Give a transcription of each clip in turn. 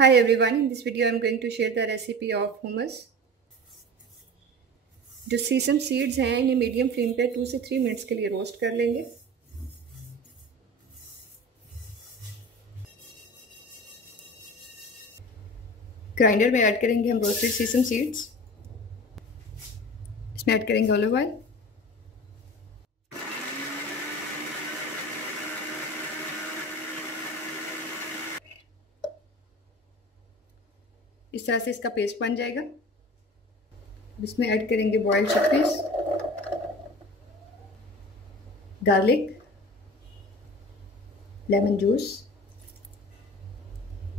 Hi everyone, in this video I'm going to share the recipe of hummus. जो सीसम seeds हैं इन्हें medium flame पे 2 से 3 minutes के लिए रोस्ट कर लेंगे। ग्राइंडर में ऐड करेंगे हम रोस्टेड सीसम सीड्स। इसमें ऐड करेंगे ऑलिव ऑयल, इस तरह से इसका पेस्ट बन जाएगा। इसमें ऐड करेंगे boiled chickpeas, garlic, lemon juice,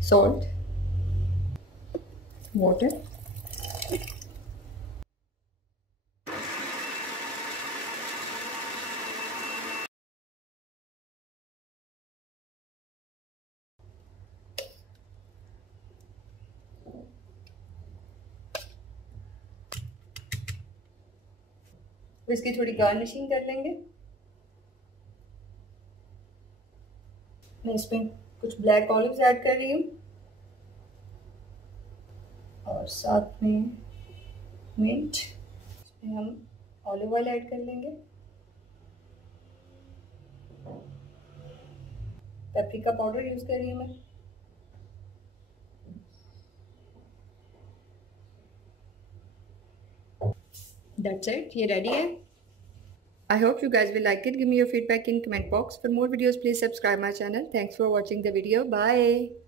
salt, water, इसकी थोड़ी गार्निशिंग कर लेंगे। मैं इसमें कुछ ब्लैक ऑलिव्स ऐड कर रही हूँ और साथ में मिंट। इसमें हम ऑलिव ऑयल ऐड कर लेंगे, पेपरिका पाउडर यूज कर रही हूँ मैं। That's it, ये ready है। I hope you guys will like it. Give me your feedback in comment box. For more videos, please subscribe my channel. Thanks for watching the video. Bye.